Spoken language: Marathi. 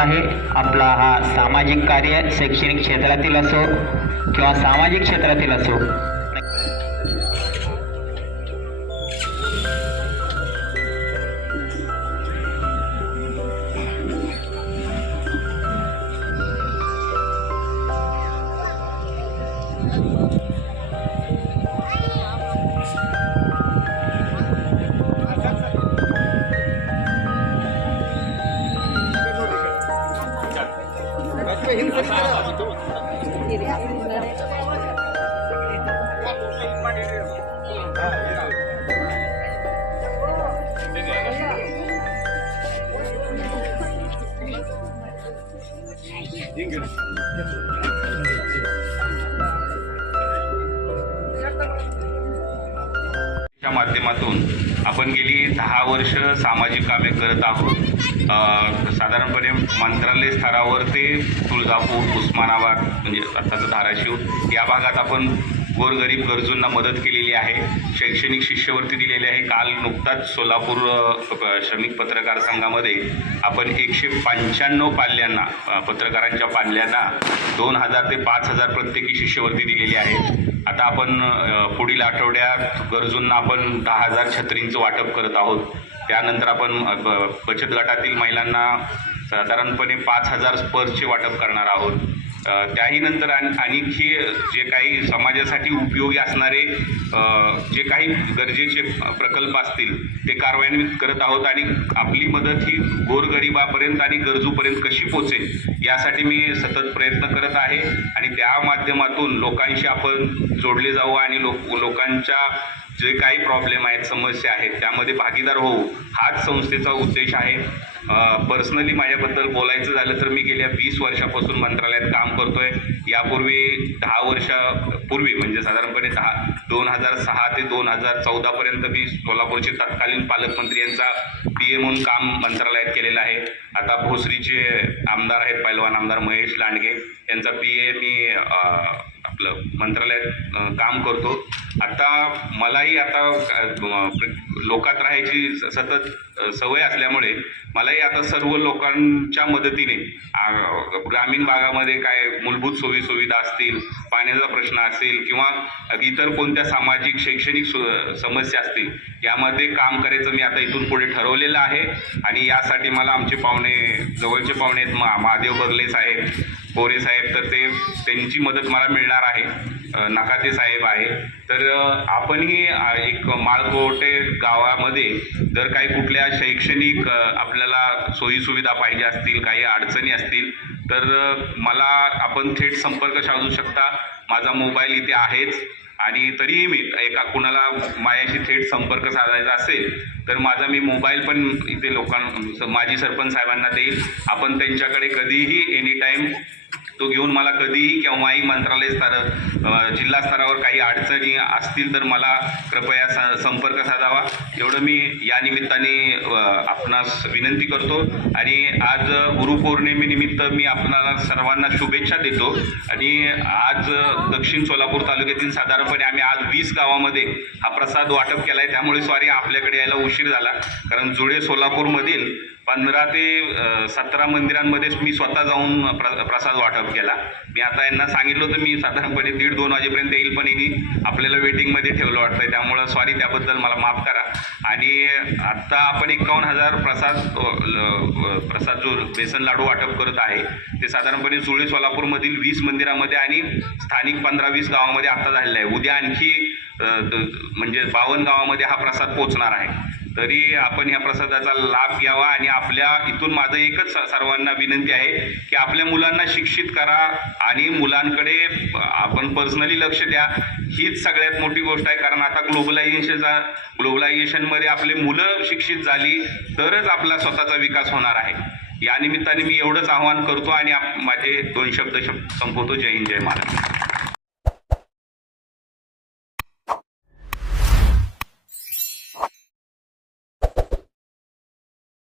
आहे. आपला हा सामाजिक कार्य शैक्षणिक क्षेत्रातील असो किंवा सामाजिक क्षेत्रातील असो. माध्यमातून आपण गेली दहा वर्ष सामाजिक कामे करत आहोत. साधारणपणे मंत्रालय स्तरावर ते तुळजापूर उस्मानाबाद म्हणजे आत्ताचं धाराशिव या भागात आपण गोरगरीब गरजूंना मदत केलेली आहे. शैक्षणिक शिष्यवृत्ती दिलेली आहे. काल नुकताच सोलापूर श्रमिक पत्रकार संघामध्ये आपण एकशे पंच्याण्णव पाल्यांना पत्रकारांच्या पाल्यांना दोन हजार ते पाच हजार प्रत्येकी शिष्यवृत्ती दिलेली आहे. आता आपण पुढील आठवड्यात गरजूंना आपण दहा हजार छत्रींचं वाटप करत आहोत. त्यानंतर आपण ब- बचत गटातील महिलांना साधारणपणे पाच हजार पर्सचे वाटप करणार आहोत. त्याही नंतर आणि आणखी जे काही समाजासाठी उपयोगी असणारे जे काही गरजेचे प्रकल्प असतील ते कार्यान्वित करत आहोत आणि आपली मदत ही गोरगरिबापर्यंत आणि गरजूपर्यंत कशी पोचेल यासाठी मी सतत प्रयत्न करत आहे आणि त्या माध्यमातून लोकांशी आपण जोडले जाऊ आणि लोक लोकांच्या जे काही प्रॉब्लेम आहेत समस्या आहेत त्यामध्ये भागीदार होऊ हाच संस्थेचा उद्देश आहे. पर्सनली माझ्याबद्दल बोलायचं झालं तर मी गेल्या वीस वर्षापासून मंत्रालयात काम करतोय. यापूर्वी दहा वर्षापूर्वी म्हणजे साधारणपणे दहा दोन हजार सहा ते दोन हजार चौदापर्यंत मी सोलापूरचे तत्कालीन पालकमंत्री यांचा पी ए म्हणून काम मंत्रालयात केलेलं आहे. आता भोसरीचे आमदार आहेत पैलवान आमदार महेश लांडगे. यांचा पी ए मी आपलं मंत्रालयात काम करतो. आता मलाही आता लोकात राहायची स- सतत सवय असल्यामुळे मलाही आता सर्व लोकांच्या मदतीने ग्रामीण भागामध्ये काय मूलभूत सोयी सुविधा असतील पाण्याचा प्रश्न असेल किंवा इतर कोणत्या सामाजिक शैक्षणिक सु- समस्या असतील यामध्ये काम करायचं मी आता इथून पुढे ठरवलेलं आहे. आणि यासाठी मला आमचे पाहुणे जवळचे पाहुणे आहेत महादेव बगले साहेब पोरे साहेब तर ते त्यांची मदत मला मिळणार आहे. नकाते साहेब आहे. तर आपणही एक माळकोटे गावामध्ये जर काही कुठल्या शैक्षणिक आपल्याला सोयीसुविधा पाहिजे असतील काही अडचणी असतील तर मला आपण थेट संपर्क साधू शकता. माझा मोबाईल इथे आहेच. आणि तरीही मी एका कुणाला माझ्याशी थेट संपर्क साधायचा असेल तर माझा मी मोबाईल पण इथे लोकां माजी सरपंच साहेबांना देईल. आपण त्यांच्याकडे कधीही एनी टाईम तो घेऊन मला कधीही केव्हाही मंत्रालय स्तर जिल्हा स्तरावर काही अडचणी असतील तर मला कृपया स संपर्क साधावा. एवढं मी या निमित्ताने आपणास विनंती करतो. आणि आज गुरुपौर्णिमेनिमित्त मी आपणाला सर्वांना शुभेच्छा देतो. आणि आज दक्षिण सोलापूर तालुक्यातील साधारणपणे आम्ही आज वीस गावामध्ये हा प्रसाद वाटप केला आहे त्यामुळे सॉरी आपल्याकडे यायला उशीर झाला. कारण जुळे सोलापूरमधील पंधरा ते सतरा मंदिरांमध्ये मी स्वतः जाऊन प्र प्रसाद वाटप केला. मी आता यांना सांगितलं होतं मी साधारणपणे दीड दोन वाजेपर्यंत येईल पण यांनी आपल्याला वेटिंगमध्ये ठेवलं वाटतं त्यामुळं सॉरी त्याबद्दल मला माफ करा. आणि आत्ता आपण एकावन्न हजार प्रसाद ल- प्रसाद जो बेसन लाडू वाटप करत आहे ते साधारणपणे सुळे सोलापूरमधील वीस मंदिरामध्ये आणि स्थानिक पंधरा वीस गावामध्ये आत्ता झालेलं आहे. उद्या आणखी म्हणजे बावन्न गावामध्ये हा प्रसाद पोचणार आहे. तरी आपण ह्या प्रसादाचा लाभ घ्यावा आणि आपल्या इथून माझं एकच सर्वांना विनंती आहे की आपल्या मुलांना शिक्षित करा आणि मुलांकडे आपण पर्सनली लक्ष द्या. हीच सगळ्यात मोठी गोष्ट आहे. कारण आता ग्लोबलायझेशनचा ग्लोबलायझेशनमध्ये आपले मुलं शिक्षित झाली तरच आपला स्वतःचा विकास होणार आहे. या निमित्ताने मी एवढंच आवाहन करतो आणि आप- माझे दोन शब्द शब्द संपवतो. जय हिंद जय महाराष्ट्र.